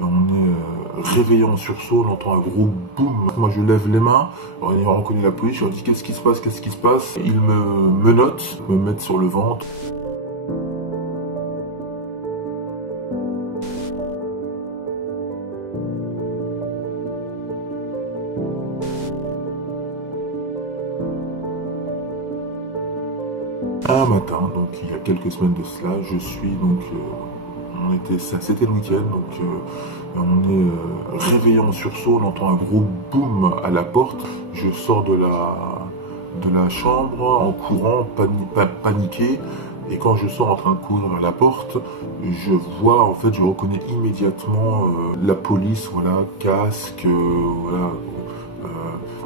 On est réveillé en sursaut, on entend un gros boum. Moi je lève les mains, alors, il a reconnu la police, je leur dis qu'est-ce qui se passe, qu'est-ce qui se passe. Ils me menottent, me mettent sur le ventre. Un matin, donc il y a quelques semaines de cela, je suis donc, c'était le week-end, donc on est réveillé en sursaut, on entend un gros boom à la porte. Je sors de la chambre en courant, paniqué, et quand je sors en train de courir vers la porte, je vois, en fait, je reconnais immédiatement la police, voilà, casque, voilà.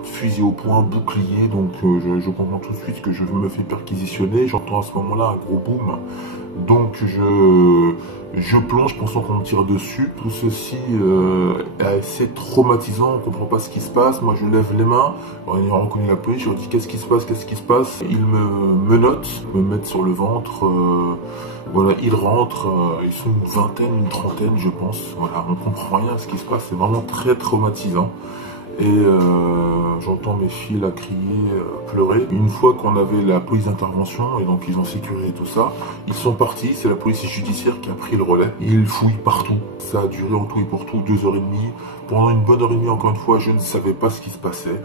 Fusil au poing, bouclier, donc je comprends tout de suite que je me fais perquisitionner. J'entends à ce moment-là un gros boom, donc je plonge pensant qu'on me tire dessus. Tout ceci est assez traumatisant, on comprend pas ce qui se passe. Moi je lève les mains, il a reconnu la police, je leur dis qu'est-ce qui se passe, qu'est-ce qui se passe. Ils me menottent, me mettent sur le ventre, voilà, ils rentrent, ils sont une vingtaine, une trentaine je pense, voilà, on comprend rien à ce qui se passe, c'est vraiment très traumatisant. Et j'entends mes filles là crier, pleurer. Une fois qu'on avait la police d'intervention, et donc ils ont sécurisé tout ça, ils sont partis, c'est la police judiciaire qui a pris le relais. Ils fouillent partout, ça a duré en tout et pour tout 2h30. Pendant une bonne heure et demie, encore une fois, je ne savais pas ce qui se passait.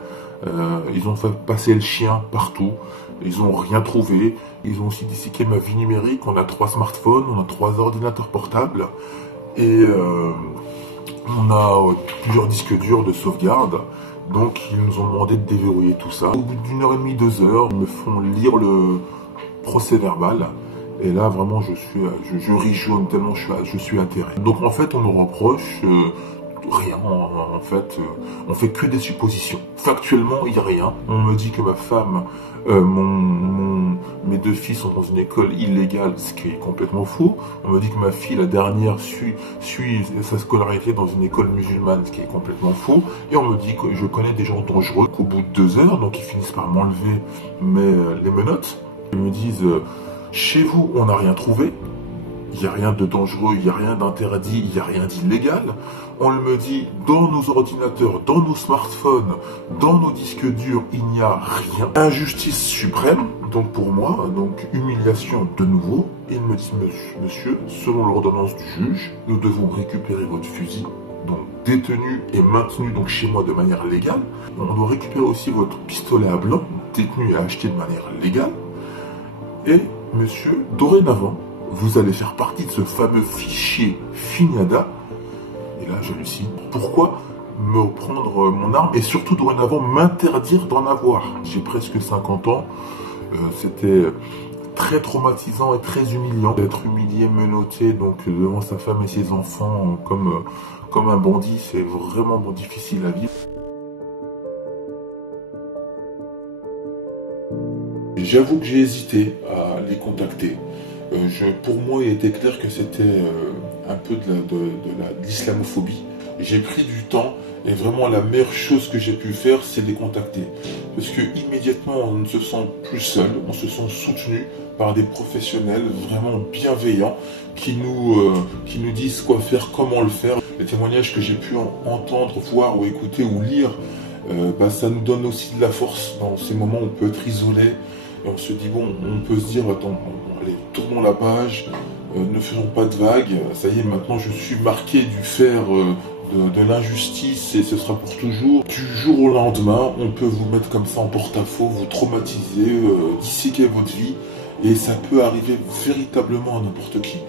Ils ont fait passer le chien partout, ils n'ont rien trouvé. Ils ont aussi disséqué ma vie numérique, on a 3 smartphones, on a 3 ordinateurs portables, et on a plusieurs disques durs de sauvegarde, donc ils nous ont demandé de déverrouiller tout ça. Au bout d'une heure et demie, 2 heures, ils me font lire le procès verbal. Et là, vraiment, je ris jaune tellement je suis atterré. Donc en fait, on nous reproche rien. En fait, on fait que des suppositions. Factuellement, il n'y a rien. On me dit que ma femme, mes 2 filles sont dans une école illégale, ce qui est complètement faux. On me dit que ma fille, la dernière, suit sa scolarité dans une école musulmane, ce qui est complètement faux. Et on me dit que je connais des gens dangereux qu'au bout de 2 heures, donc ils finissent par m'enlever les menottes. Ils me disent, chez vous, on n'a rien trouvé. Il n'y a rien de dangereux, il n'y a rien d'interdit, il n'y a rien d'illégal. On me dit, dans nos ordinateurs, dans nos smartphones, dans nos disques durs, il n'y a rien. Injustice suprême, donc pour moi, donc humiliation de nouveau. Et il me dit, monsieur, selon l'ordonnance du juge, nous devons récupérer votre fusil, donc détenu et maintenu donc chez moi de manière légale. On doit récupérer aussi votre pistolet à blanc, détenu et acheté de manière légale. Et monsieur, dorénavant, vous allez faire partie de ce fameux fichier FINADA. Et là, j'hallucine. Pourquoi me prendre mon arme et surtout dorénavant m'interdire d'en avoir? J'ai presque 50 ans. C'était très traumatisant et très humiliant d'être humilié, menotté donc devant sa femme et ses enfants comme un bandit. C'est vraiment difficile à vivre. J'avoue que j'ai hésité à les contacter. Pour moi, il était clair que c'était un peu de l'islamophobie. J'ai pris du temps et vraiment la meilleure chose que j'ai pu faire, c'est les contacter. Parce que immédiatement, on ne se sent plus seul, on se sent soutenu par des professionnels vraiment bienveillants qui nous disent quoi faire, comment le faire. Les témoignages que j'ai pu entendre, voir ou écouter ou lire, ça nous donne aussi de la force dans ces moments où on peut être isolé. Et on se dit, bon, on peut se dire, attends, allez, tournons la page, ne faisons pas de vagues, ça y est, maintenant je suis marqué du fer de l'injustice et ce sera pour toujours. Du jour au lendemain, on peut vous mettre comme ça en porte-à-faux, vous traumatiser, disséquer votre vie, et ça peut arriver véritablement à n'importe qui.